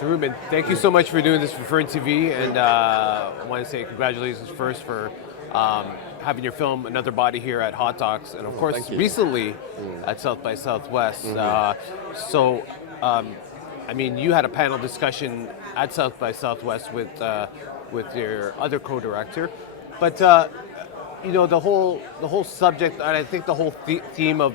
So Reuben, thank you so much for doing this for FERNTV, and I want to say congratulations first for having your film Another Body here at Hot Docs, and of course recently at South by Southwest. I mean, you had a panel discussion at South by Southwest with your other co-director, but you know the whole subject, and I think the whole theme of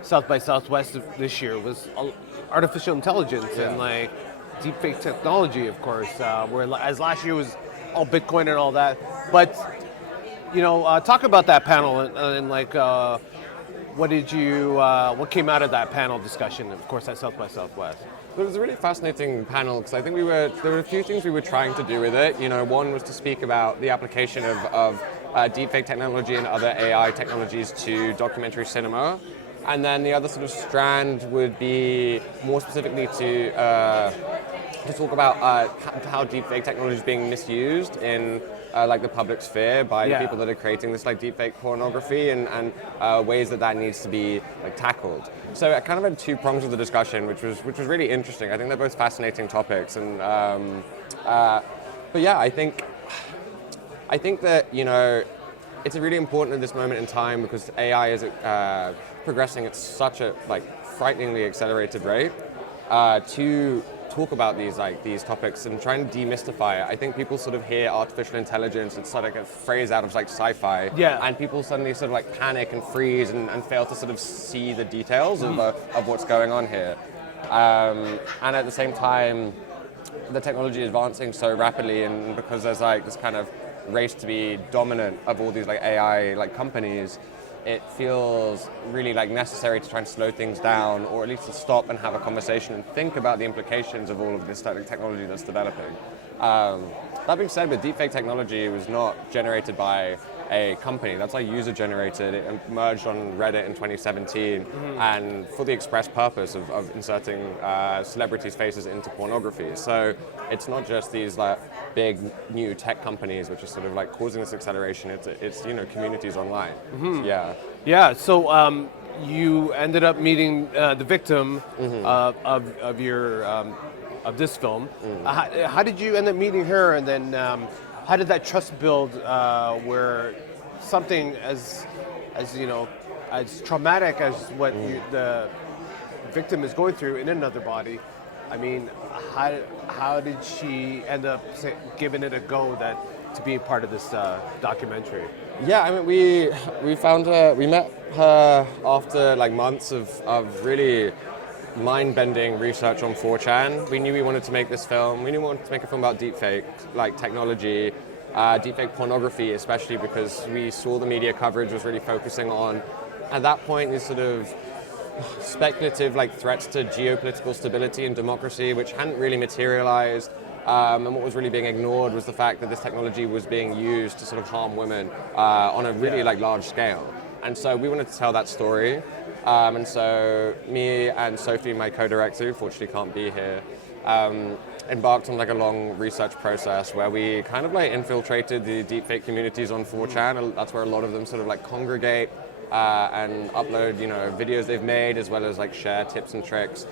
South by Southwest this year was artificial intelligence and like deepfake technology, of course. Whereas last year was all Bitcoin and all that. But you know, talk about that panel and like what came out of that panel discussion, of course, at South by Southwest. It was a really fascinating panel because I think there were a few things we were trying to do with it. You know, one was to speak about the application of deepfake technology and other AI technologies to documentary cinema. And then the other sort of strand would be more specifically to talk about how deepfake technology is being misused in like the public sphere by the people that are creating this like deepfake pornography and ways that needs to be like tackled. So I kind of had two prongs of the discussion, which was really interesting. I think they're both fascinating topics, and but yeah, I think that, you know, it's really important at this moment in time because AI is progressing at such a like frighteningly accelerated rate to talk about these topics and try and demystify it. I think people sort of hear artificial intelligence, it's sort of like a phrase out of like sci-fi, and people suddenly sort of like panic and freeze and fail to sort of see the details of what's going on here. And at the same time, the technology is advancing so rapidly, and because there's like this kind of race to be dominant of all these like AI like companies, it feels really like necessary to try and slow things down, or at least to stop and have a conversation and think about the implications of all of this technology that's developing. That being said, with deepfake technology, it was not generated by a company. That's like user generated. It emerged on Reddit in 2017, and for the express purpose of inserting celebrities' faces into pornography. So it's not just these like big new tech companies which are sort of like causing this acceleration. It's you know, communities online. So you ended up meeting the victim of your of this film. How did you end up meeting her, and then how did that trust build where something as you know, as traumatic as what the victim is going through in another body? I mean, how did she end up giving it a go to be a part of this documentary? Yeah, I mean, we found her. We met her after like months of really mind-bending research on 4chan. We knew we wanted to make this film. We knew we wanted to make a film about deepfake, like technology, deepfake pornography, especially because we saw the media coverage was really focusing on, at that point, these sort of speculative like threats to geopolitical stability and democracy, which hadn't really materialized. And what was really being ignored was the fact that this technology was being used to sort of harm women on a really like large scale. And so we wanted to tell that story. And so me and Sophie, my co-director, who fortunately can't be here, embarked on like a long research process where we kind of like infiltrated the deepfake communities on 4chan. That's where a lot of them sort of like congregate and upload, you know, videos they've made, as well as like share tips and tricks.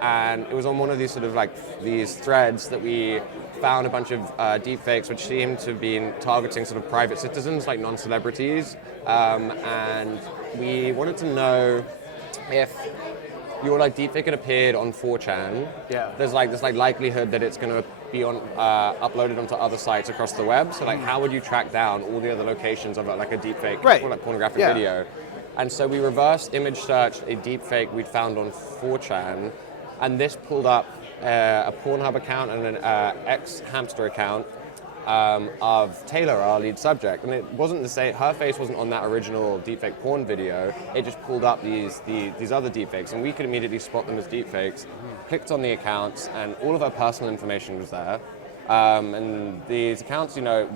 And it was on one of these sort of like these threads that we found a bunch of deepfakes which seemed to have been targeting sort of private citizens, like non-celebrities. And we wanted to know if your like deepfake had appeared on 4chan. There's like this like likelihood that it's going to be on uploaded onto other sites across the web. So like, how would you track down all the other locations of like a deepfake or like pornographic video? And so we reverse image searched a deepfake we'd found on 4chan. And this pulled up a Pornhub account and an X-Hamster account of Taylor, our lead subject. And it wasn't the same, her face wasn't on that original deepfake porn video. It just pulled up these other deepfakes, and we could immediately spot them as deepfakes. Clicked on the accounts, and all of her personal information was there. And these accounts, you know,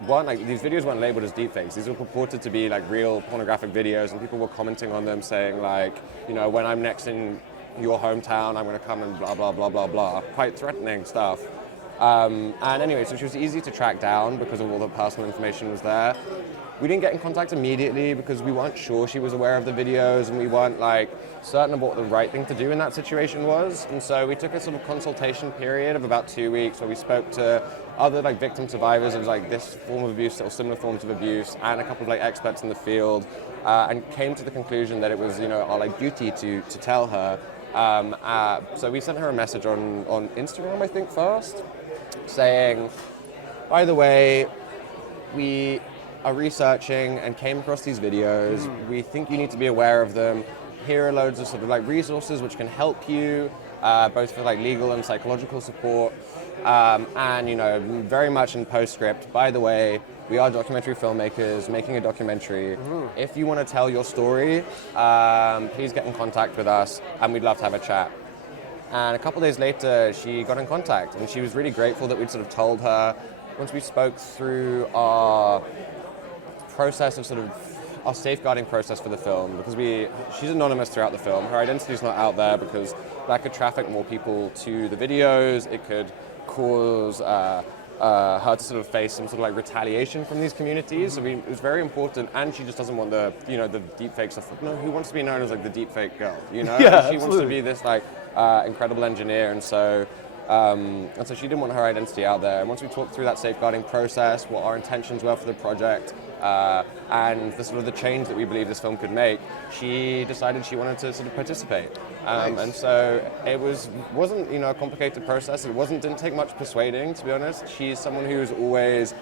these videos weren't labeled as deepfakes. These were purported to be like real pornographic videos, and people were commenting on them saying like, you know, when I'm next in your hometown, I'm going to come and blah, blah, blah, blah, blah. Quite threatening stuff. And anyway, so she was easy to track down because of all the personal information was there. We didn't get in contact immediately because we weren't sure she was aware of the videos, and we weren't like certain of what the right thing to do in that situation was. And so we took a sort of consultation period of about 2 weeks where we spoke to other like victim survivors of like this form of abuse or similar forms of abuse, and a couple of like experts in the field, and came to the conclusion that it was, you know, our like duty to tell her. So we sent her a message on Instagram, I think, first, saying, by the way, we are researching and came across these videos. We think you need to be aware of them. Here are loads of sort of like resources which can help you, both for like legal and psychological support. And, you know, very much in postscript, by the way, we are documentary filmmakers making a documentary. If you want to tell your story, please get in contact with us, and we'd love to have a chat. And a couple days later, she got in contact, and she was really grateful that we'd sort of told her. Once we spoke through our process of sort of our safeguarding process for the film, because she's anonymous throughout the film. Her identity's not out there because that could traffic more people to the videos. It could cause her to sort of face some sort of like retaliation from these communities. So it was very important, and she just doesn't want the deepfake stuff. No, who wants to be known as like the deepfake girl? You know, Yeah, she wants to be this like incredible engineer, and so she didn't want her identity out there. And once we talked through that safeguarding process, what our intentions were for the project, and the sort of the change that we believe this film could make, she decided she wanted to sort of participate. Nice. And so it wasn't a complicated process. It didn't take much persuading, to be honest. She's someone who's always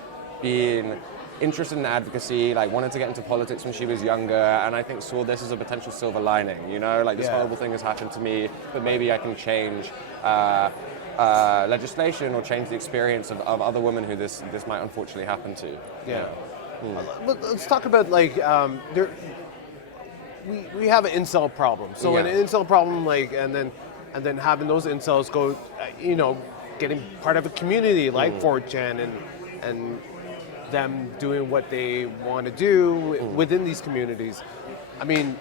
been interested in advocacy, like wanted to get into politics when she was younger, and I think saw this as a potential silver lining. You know, like this horrible thing has happened to me, but maybe I can change legislation or change the experience of other women who this might unfortunately happen to. Yeah. Let's talk about like we have an incel problem. So an incel problem, like, and then having those incels go, getting part of a community like 4chan and them doing what they want to do within these communities. I mean,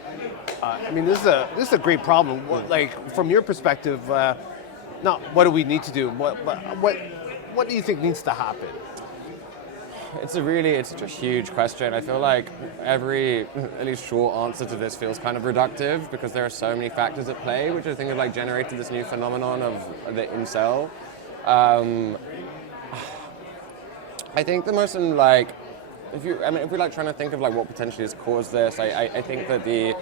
this is a great problem. Like from your perspective, not what do we need to do? What do you think needs to happen? It's such a huge question. I feel like every, at least short answer to this feels kind of reductive because there are so many factors at play, which I think have like generated this new phenomenon of the incel. I think the most if we're like trying to think of like what potentially has caused this, I think that the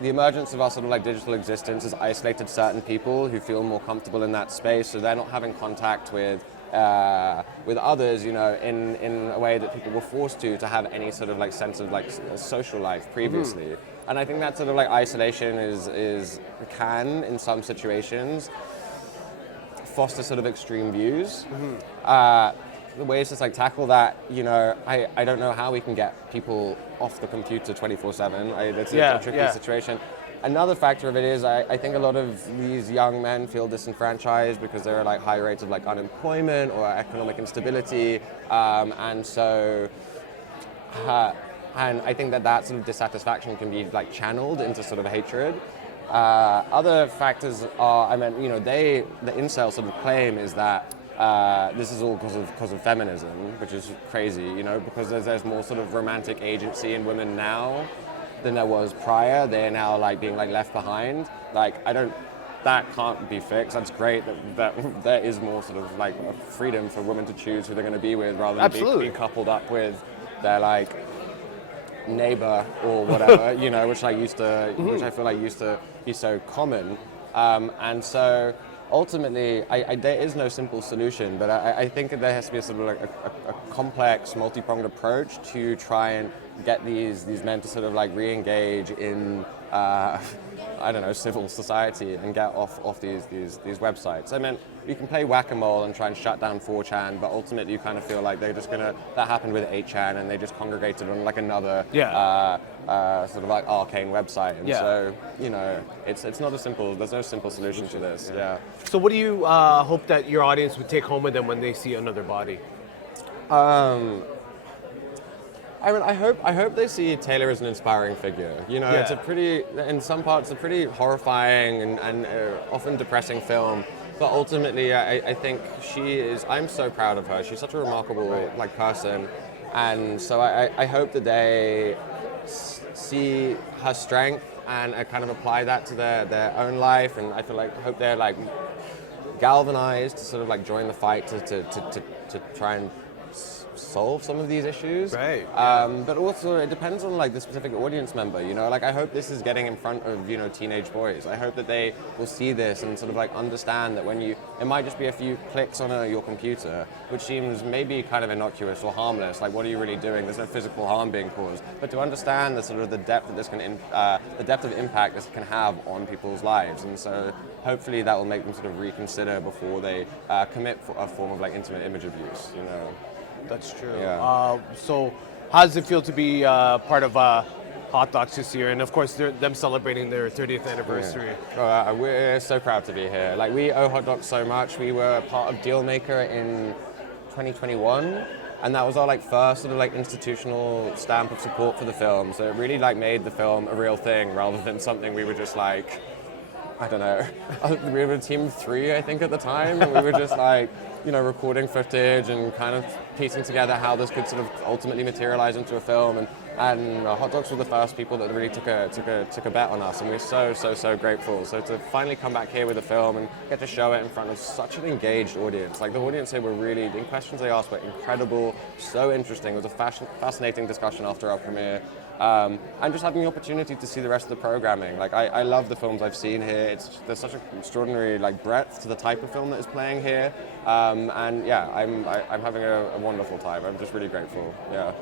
emergence of our sort of like digital existence has isolated certain people who feel more comfortable in that space, so they're not having contact with others, in a way that people were forced to have any sort of like sense of like social life previously. And I think that sort of like isolation can in some situations foster sort of extreme views. The ways to like tackle that, I don't know how we can get people off the computer 24/7. It's a tricky situation. Another factor of it is I think a lot of these young men feel disenfranchised because there are like high rates of like unemployment or economic instability, and I think that sort of dissatisfaction can be like channeled into sort of hatred. Other factors are, the incel sort of claim is that this is all because of feminism, which is crazy, because there's more sort of romantic agency in women now than there was prior. They're now like being like left behind. That can't be fixed. That's great that there is more sort of like freedom for women to choose who they're going to be with rather than be coupled up with their like neighbor or whatever, which I feel like used to be so common. And so ultimately, there is no simple solution, but I think that there has to be a sort of like a complex, multi-pronged approach to try and get these men to sort of like re-engage in civil society and get off these websites. You can play whack-a-mole and try and shut down 4chan, but ultimately you kind of feel like that happened with 8chan and they just congregated on like another sort of like arcane website. And so, it's not there's no simple solution to this. Yeah. So what do you hope that your audience would take home with them when they see Another Body? I hope they see Taylor as an inspiring figure. It's in some parts a pretty horrifying and often depressing film. But ultimately, I think I'm so proud of her. She's such a remarkable like person. And so I hope that they see her strength and kind of apply that to their own life. And I hope they're like galvanized to sort of like join the fight to try and solve some of these issues. Right. But also it depends on like the specific audience member, you know, like I hope this is getting in front of, you know, teenage boys. I hope that they will see this and sort of like understand that it might just be a few clicks on your computer, which seems maybe kind of innocuous or harmless, like what are you really doing? There's no physical harm being caused. But to understand the sort of the depth that the depth of impact this can have on people's lives. And so hopefully that will make them sort of reconsider before they commit for a form of like intimate image abuse, you know. That's true. Yeah. So how does it feel to be part of Hot Docs this year? And of course, them celebrating their 30th anniversary. Yeah. We're so proud to be here. Like, we owe Hot Docs so much. We were part of Dealmaker in 2021, and that was our like first sort of like institutional stamp of support for the film. So it really like made the film a real thing rather than something we were just like, I don't know. We were a team of 3, I think, at the time, and we were just like, you know, recording footage and kind of piecing together how this could sort of ultimately materialize into a film. And Hot Dogs were the first people that really took a bet on us, and we're so grateful. So to finally come back here with a film and get to show it in front of such an engaged audience, like the audience here the questions they asked were incredible, so interesting. It was a fascinating discussion after our premiere. And just having the opportunity to see the rest of the programming. Like I love the films I've seen here. There's such an extraordinary like breadth to the type of film that is playing here. And yeah, I'm having a wonderful time. I'm just really grateful. Yeah.